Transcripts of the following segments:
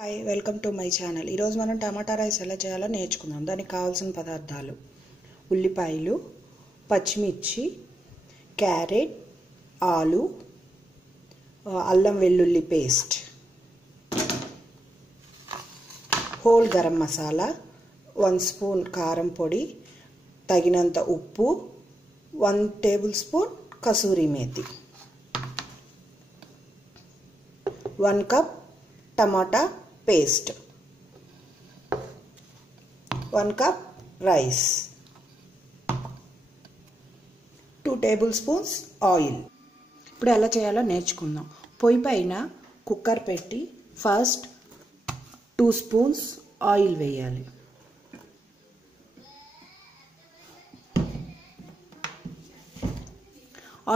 Hi welcome to my channel. ఈరోజు మనం టమాటా rice ఎలా చేయాలో నేర్చుకుందాం. దానికి కావాల్సిన పదార్థాలు: ఉల్లిపాయలు, పచ్చిమిర్చి, క్యారెట్, ఆలు, అల్లం వెల్లుల్లి paste, whole garam masala, 1 spoon కారం పొడి, తగినంత ఉప్పు, 1 table spoon kasuri methi, 1 cup టమాటా paste, 1 cup rice, 2 table spoons oil. ఇప్పుడు ఎలా చేయాలో నేర్చుకుందాం. పొయ్యి పైన కుక్కర్ పెట్టి ఫస్ట్ 2 స్పూన్స్ ఆయిల్ వేయాలి.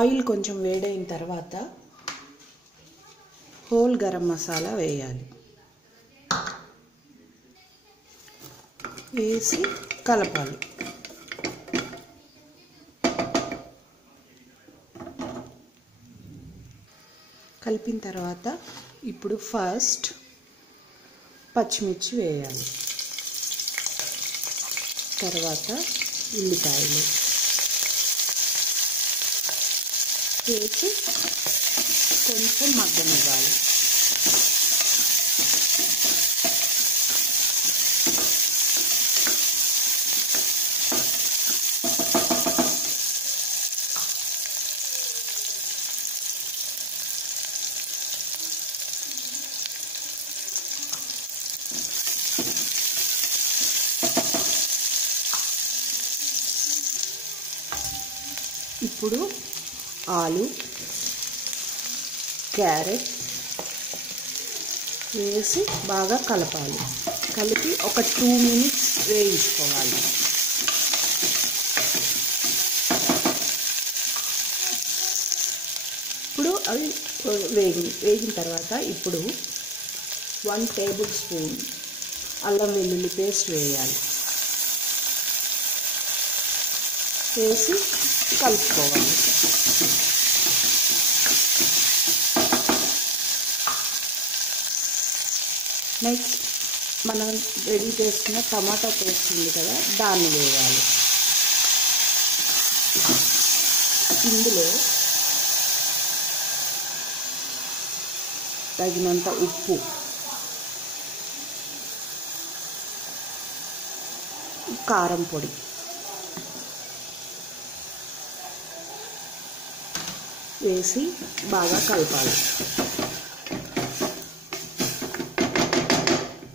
ఆయిల్ కొంచెం వేడైన తర్వాత హోల్ గరం మసాలా వేయాలి. వేసి కలపాలి. కలిపిన తర్వాత ఇప్పుడు ఫస్ట్ పచ్చిమిర్చి వేయాలి. తర్వాత ఉల్లిపాయలు వేసి కొంచెం మగ్గనివ్వాలి. ఇప్పుడు ఆలు, క్యారెట్ వేసి బాగా కలపాలి. కలిపి ఒక 2 మినిట్స్ వేయించుకోవాలి. ఇప్పుడు అవి వేగిన తర్వాత ఇప్పుడు 1 టేబుల్ స్పూన్ అల్లం వెల్లుల్లి పేస్ట్ వేయాలి. వేసి కలుపుకోవాలి. నెక్స్ట్ మనం రెడీ చేసుకున్న టమాటా పేస్ట్ ఉంది కదా, దాన్ని వేయాలి. ఇందులో తగినంత ఉప్పు, కారం పొడి, వేసి బాగా కలపాలి.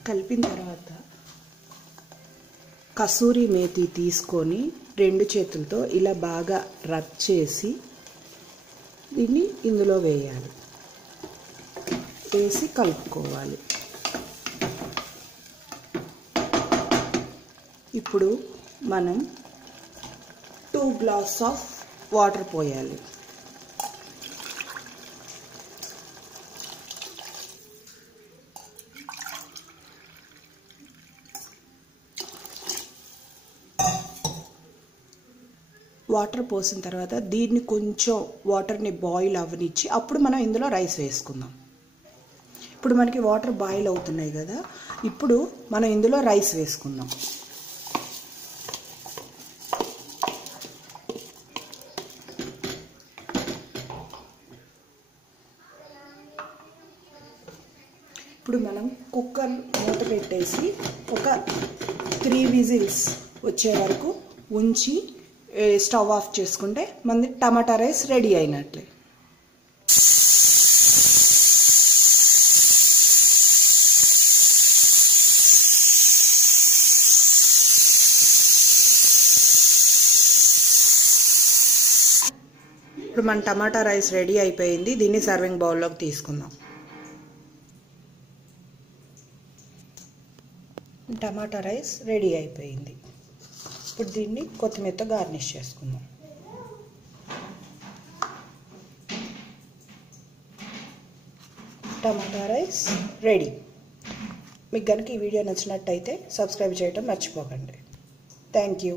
కలిపిన తర్వాత కసూరి మేతి తీసుకొని 2 చేతులతో ఇలా బాగా రబ్ చేసి దీన్ని ఇందులో వేయాలి. వేసి కలుపుకోవాలి. ఇప్పుడు మనం 2 గ్లాస్ ఆఫ్ వాటర్ పోయాలి. వాటర్ పోసిన తర్వాత దీన్ని కొంచెం వాటర్ని బాయిల్ అవ్వనిచ్చి అప్పుడు మనం ఇందులో రైస్ వేసుకుందాం. ఇప్పుడు మనకి వాటర్ బాయిల్ అవుతున్నాయి కదా, ఇప్పుడు మనం ఇందులో రైస్ వేసుకుందాం. ఇప్పుడు మనం కుక్కర్ మూత పెట్టేసి ఒక 3 విజిల్స్ వచ్చే వరకు ఉంచి స్టవ్ ఆఫ్ చేసుకుంటే మనది టమాటా రైస్ రెడీ అయినట్లే. ఇప్పుడు మన టమాటా రైస్ రెడీ అయిపోయింది. దీన్ని సర్వింగ్ బౌల్లోకి తీసుకుందాం. టమాటా రైస్ రెడీ అయిపోయింది. ఇప్పుడు దీన్ని కొత్తిమీరతో గార్నిష్ చేసుకుందాం. టమాటా రైస్ రెడీ. మీకు కనుక ఈ వీడియో నచ్చినట్టయితే సబ్స్క్రైబ్ చేయడం మర్చిపోకండి. Thank you.